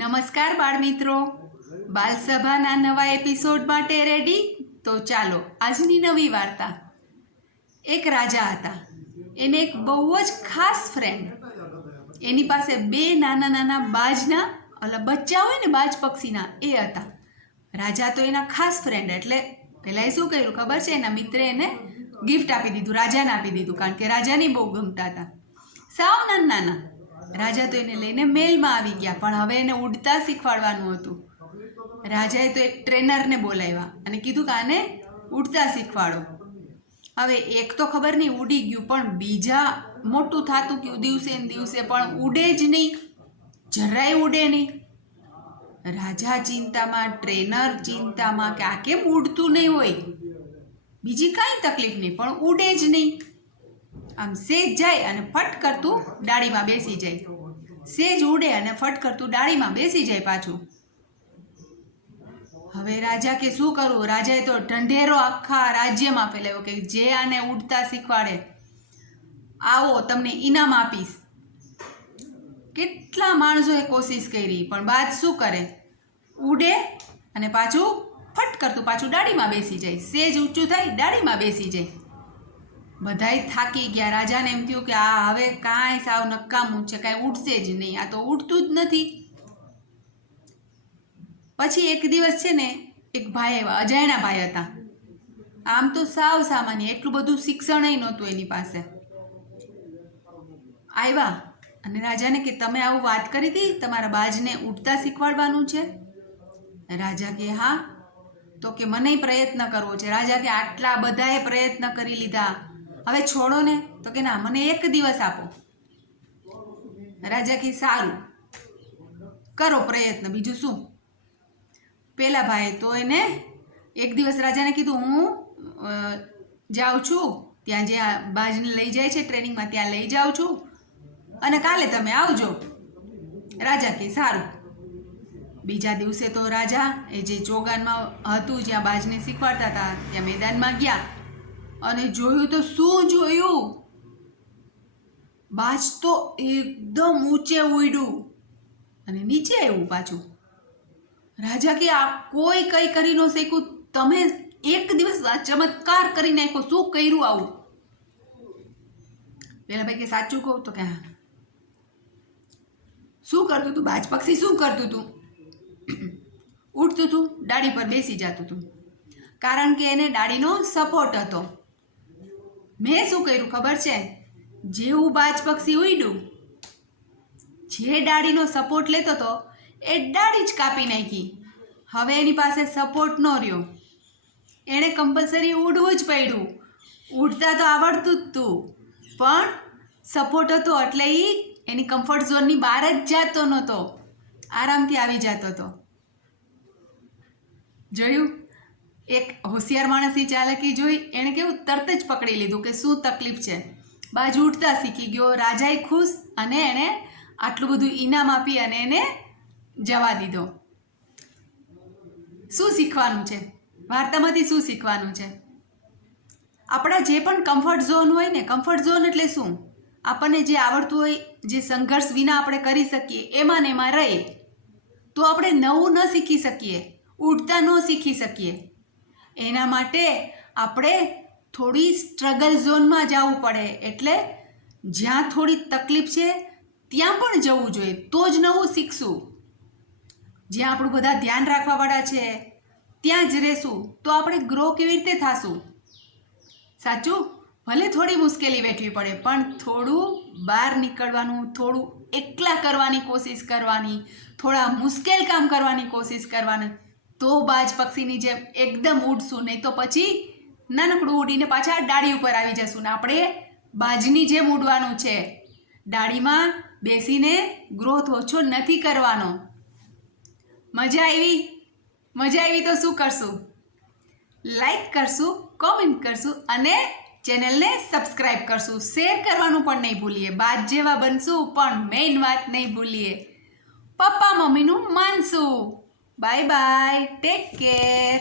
નમસ્કાર બાળમિત્રો, બાલસભાના નવા એપિસોડ માટે રેડી? તો ચાલો આજની નવી વાર્તા. એક રાજા હતા. એને એક બહુ જ ખાસ ફ્રેન્ડ. એની પાસે બે નાના નાના બાજના બચ્ચા હોય ને, બાજ પક્ષીના, એ હતા. રાજા તો એના ખાસ ફ્રેન્ડ, એટલે પહેલાં એ શું કર્યું ખબર છે? એના મિત્રે એને ગિફ્ટ આપી દીધું, રાજાને આપી દીધું, કારણ કે રાજાને બહુ ગમતા હતા. સાવ નાના. રાજા તો એને લઈને મહેલમાં આવી ગયા, પણ હવે એને ઉડતા શીખવાડવાનું હતું. રાજાએ તો એક ટ્રેનરને બોલાવ્યા અને કીધું કે આને ઉડતા શીખવાડો. હવે એક તો ખબર નહીં ઉડી ગયું, પણ બીજા મોટું થતું ગયું દિવસે ને દિવસે, પણ ઉડે જ નહીં, જરાય ઉડે નહીં. રાજા ચિંતામાં, ટ્રેનર ચિંતામાં કે આ કેમ ઉડતું નહીં હોય, બીજી કાંઈ તકલીફ નહીં, પણ ઉડે જ નહીં. આમ સેજ જાય અને ફટ કરતું ડાળીમાં બેસી જાય, સેજ ઉડે અને ફટ કરતું ડાળીમાં બેસી જાય પાછું. હવે રાજા કે શું કરવું? રાજાએ તો ઢંઢેરો આખા રાજ્યમાં ફેલાવ્યો કે જે આને ઉડતા શીખવાડે, આવો તમને ઇનામ આપીશ. કેટલા માણસોએ કોશિશ કરી, પણ બાદ શું કરે? ઉડે અને પાછું ફટ કરતું પાછું ડાળીમાં બેસી જાય, સેજ ઊંચું થાય ડાળીમાં બેસી જાય. બધાય થાકી ગયા. રાજાને એમ થયું કે આ હવે કાંઈ સાવ નકામું છે, કાંઈ ઉડશે જ નહીં, આ તો ઉડતું જ નથી. પછી એક દિવસ છે ને, એક ભાઈ આવ્યા, અજાણ્યા ભાઈ હતા. આમ તો સાવ સામાન્ય, એટલું બધું શિક્ષણ નહોતું એની પાસે. આવ્યા અને રાજાને કે તમે આવું વાત કરી હતી, તમારા બાજને ઉડતા શીખવાડવાનું છે? રાજા કે હા. તો કે મને પ્રયત્ન કરવો છે. રાજા કે આટલા બધાએ પ્રયત્ન કરી લીધા, હવે છોડો ને. તો કે ના, મને એક દિવસ આપો. રાજા કે સારું, કરો પ્રયત્ન, બીજું શું. પેલા ભાઈ તો એને એક દિવસ રાજાને કીધું હું જાઉં છું ત્યાં, જે બાજને લઈ જાય છે ટ્રેનિંગમાં, ત્યાં લઈ જાઉં છું અને કાલે તમે આવજો. રાજા કે સારું. બીજા દિવસે તો રાજા એ જે ચોગાનમાં હતું, જ્યાં બાજને શીખવાડતા હતા, ત્યાં મેદાનમાં ગયા અને જોયું તો શું જોયું? બાજ તો એકદમ ઊંચે ઉડ્યું અને નીચે આવ્યું પાછું. રાજા કે આ કોઈ કંઈ કરી ન શક્યું, તમે એક દિવસ ચમત્કાર કરી નાખ્યો, શું કર્યું આવું? પેલા ભાઈ કે સાચું કહું તો કે હા. શું કરતું તું? બાજ પક્ષી શું કરતું તું? ઉડતું તું, ડાળી પર બેસી જતું હતું, કારણ કે એને ડાળીનો સપોર્ટ હતો. મેં શું કર્યું ખબર છે? જેવું બાજ પક્ષી ઉડ્યું, જે ડાળીનો સપોર્ટ લેતો હતો એ ડાળી જ કાપી નાખી. હવે એની પાસે સપોર્ટ ન રહ્યો, એણે કમ્પલસરી ઉડવું જ પડ્યું. ઉડતા તો આવડતું જ તું, પણ સપોર્ટ હતો એટલે એની કમ્ફર્ટ ઝોનની બહાર જ જતો નહોતો, આરામથી આવી જતો હતો. જોયું? એક હોશિયાર માણસની ચાલાકી જોઈ, એણે કેવું તરત જ પકડી લીધું કે શું તકલીફ છે. બાજ ઉડતા શીખી ગયો. રાજાએ ખુશ અને એણે આટલું બધું ઇનામ આપી અને એને જવા દીધો. શું શીખવાનું છે વાર્તામાંથી? શું શીખવાનું છે? આપણા જે પણ કમ્ફર્ટ ઝોન હોય ને, કમ્ફર્ટ ઝોન એટલે શું? આપણને જે આવડતું હોય, જે સંઘર્ષ વિના આપણે કરી શકીએ, એમાં ને એમાં રહીએ તો આપણે નવું ન શીખી શકીએ, ઉડતા ન શીખી શકીએ. એના માટે આપણે થોડી સ્ટ્રગલ ઝોનમાં જવું પડે. એટલે જ્યાં થોડી તકલીફ છે ત્યાં પણ જવું જોઈએ, તો જ નવું શીખશું. જ્યાં આપણું બધા ધ્યાન રાખવાવાળા છે ત્યાં જ રહેશું તો આપણે ગ્રો કેવી રીતે થશું? સાચું? ભલે થોડી મુશ્કેલી વેઠવી પડે, પણ થોડું બહાર નીકળવાનું, થોડું એકલા કરવાની કોશિશ કરવાની, થોડા મુશ્કેલ કામ કરવાની કોશિશ કરવાની, તો બાજ પક્ષીની જેમ એકદમ ઉડશું. નહીં તો પછી નાનકડું ઉડીને પાછા ડાળી ઉપર આવી જશું ને આપણે બાજની જેમ ઉડવાનું છે. ડાળીમાં બેસીને ગ્રોથ ઓછો નથી કરવાનો. મજા આવી? મજા આવી તો શું કરશું? લાઈક કરશું, કોમેન્ટ કરશું અને ચેનલને સબસ્ક્રાઈબ કરશું. શેર કરવાનું પણ નહીં ભૂલીએ. બાજ જેવા બનશું, પણ મેઇન વાત નહીં ભૂલીએ, પપ્પા મમ્મીનું માનશું. Bye bye, take care.